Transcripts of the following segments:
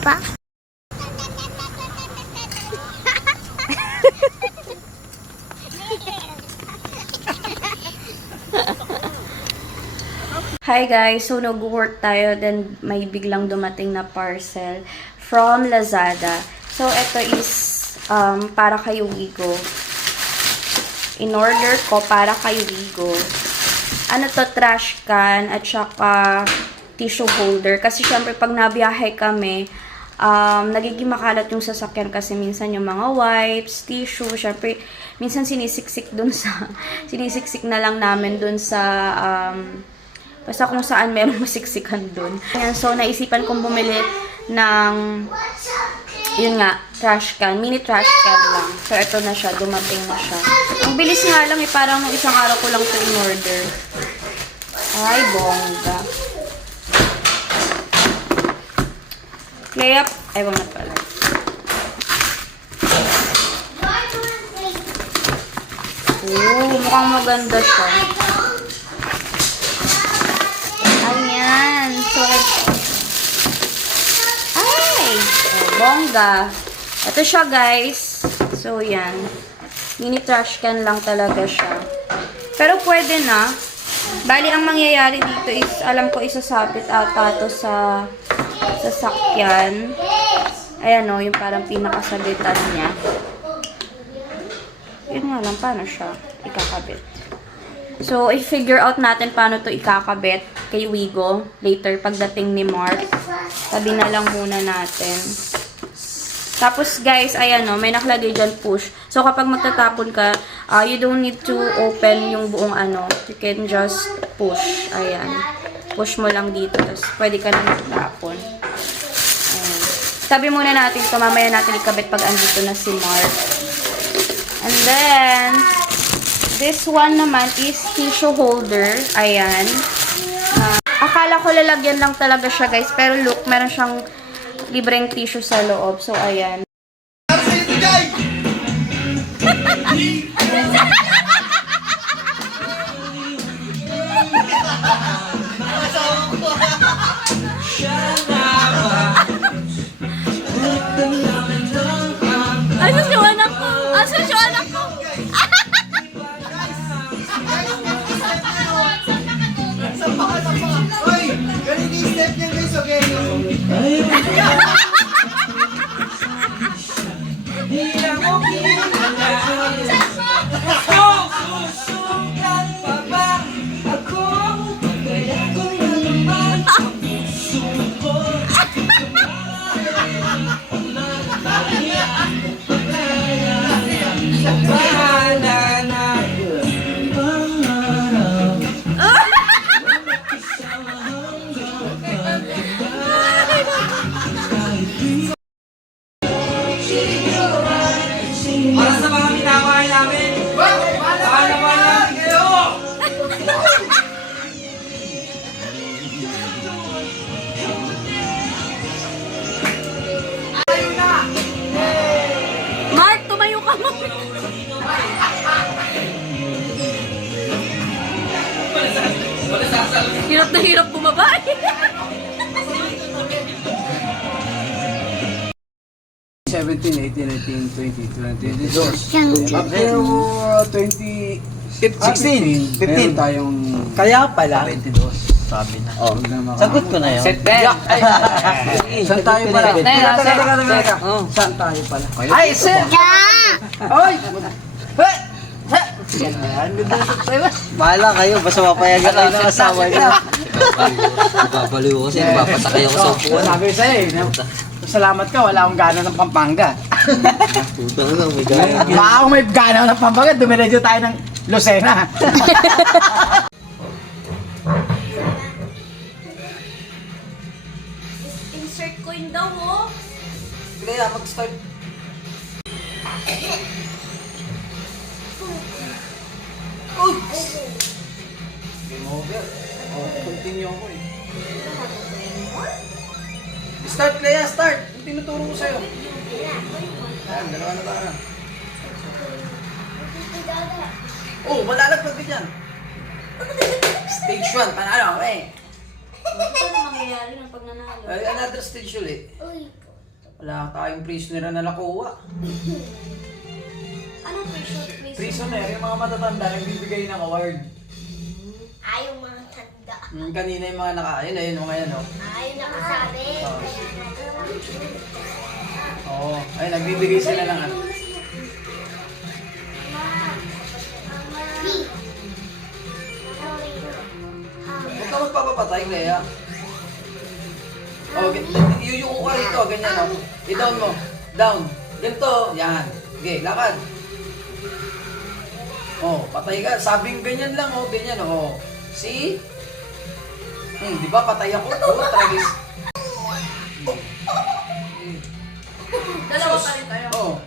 pa. Hi guys, so nag-work tayo, then may biglang dumating na parcel from Lazada. So ito is para kay Wigo. In-order ko para kay Wigo. Ano to, trash can at saka tissue holder. Kasi syempre pag nabiyahe kami, nagiging makalat yung sasakyan kasi minsan yung mga wipes, tissue, syempre minsan sinisiksik na lang namin dun sa basta kung saan meron masiksikan dun. Ayan, so naisipan kong bumili ng yun nga, trash can, mini trash can lang. So ito na siya, dumating na siya. Ang bilis nga lang parang nung isang araw ko lang ito in-order. Ay, bongga. Kaya, ewan na pala. Mukhang maganda siya. Ayan. So, ay! Bongga. Ito siya, guys. So, yan. Mini trash can lang talaga siya. Pero pwede na. Bali, ang mangyayari dito is, alam ko, isasabit ata to sa sasakyan. Ayan o, yung parang pinakasabitan niya. Yun nga lang, paano siya ikakabit. So, i-figure out natin paano to ikakabit kay Wigo later pagdating ni Mark. Tabi na lang muna natin. Tapos, guys, ayan o, may nakalagay dyan push. So, kapag magtatapon ka, you don't need to open yung buong ano. You can just push. Ayan. Push mo lang dito. Tapos, pwede ka na magtapon. Ayan. Tabi muna natin ito. Mamaya natin ikabit pag andito na si Mark. And then, this one naman is tissue holder. Ayan. Akala ko lalagyan lang talaga siya, guys. Pero look, meron siyang libreng tissue sa loob. So, ayan. Asan yung anak ko? Asan yung anak ko? Uy! Ganun yung step niya, guys, okay? Para sa mga minamahal namin. Mahal na mahal namin kayo. Mark, tumayo ka mo. Hirap na hirap bumaba. 17, 18, 19, 20, 22. Up to 20... 16, 15. Meron tayong... Kaya pala. 22, sabi na. Oh, Sagot ko na yun. Set Ben! Saan tayo pala? Teka. Saan tayo pala? Ay, set! Ay! Bahala kayo, basta mapayagan kayo ng asawa niyo. Babaliw ko kasi napapasakay ako sa upuan. Sabi ko sa'yo salamat ka, wala akong gana ng Pampanga. Puta na lang, may gaya. Baka kung may gana ng Pampanga, dumiredyo tayo ng Lucena. Insert coin daw, oh. Kaya mag-start. Uy! Game over. Continue ako eh. Start, Clea, start! Yung tinuturo ko sa'yo. Ayan, dalawa na tayo. Oh, malalagpag ka dyan. Stage 1, panalo, eh. Ano mangyayari ng pag nanalo? Another stage ulit. Wala tayong prisoner na nakuha. Anong pressure, please? Prisoner, yung mga matatanda nagbibigay ng award. Ayaw mga tanda. Kanina yung mga nakain, ayun o ngayon o. Ayaw nakasabi. Oo, ay nagbibigay sila ng ano. Huwag ka magpapapatay, Lea. Oh, yuyuko ka rito, ganyan o. I-down mo. Down. Ganito, yan. Okay, lakad. Oh, patay ka. Sabing ganyan lang, oh, ganyan, oh. See? Di ba patay ako? Oh, tragis. Dalawa pa rin kayo. Oh.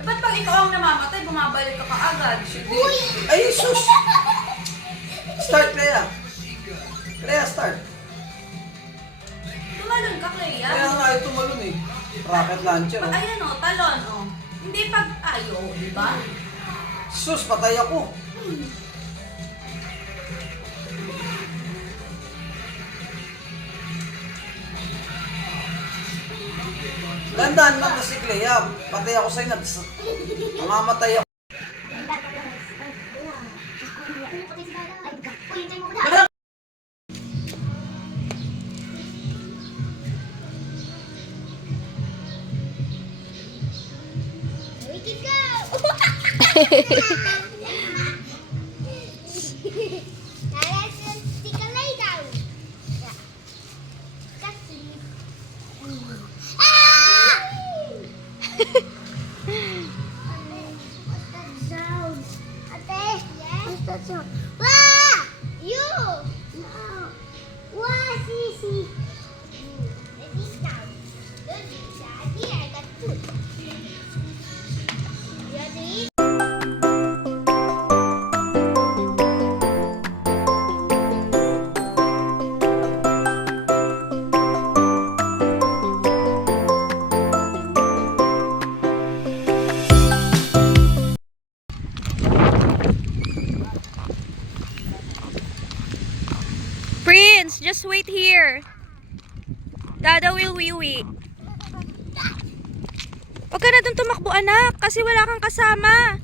Eh, ba't pag ikaw ang namamatay, bumabalik ka kaagad? Ay, sus! Start, Clea. Clea, start. Tumalon ka, Clea. Kaya nga ito tumalon eh. Rocket launcher, oh. Ayan o, talon o. Hindi pag tayo, di ba? Sus, patay ako. Landan lang kasi Clea. Patay ako sa'yo. Mamamatay ako. We can go! Now let's just take a lay down. Yeah. Just sleep. Ah! What's that sound? Ate? Yes? What's that sound? Wah! You! No. Wah, Sisi. Let me down. Good, Daddy. I got food. You want to eat? Prince, just wait here. Dada will wiwi. Huwag ka na dun tumakbo, anak, kasi wala kang kasama.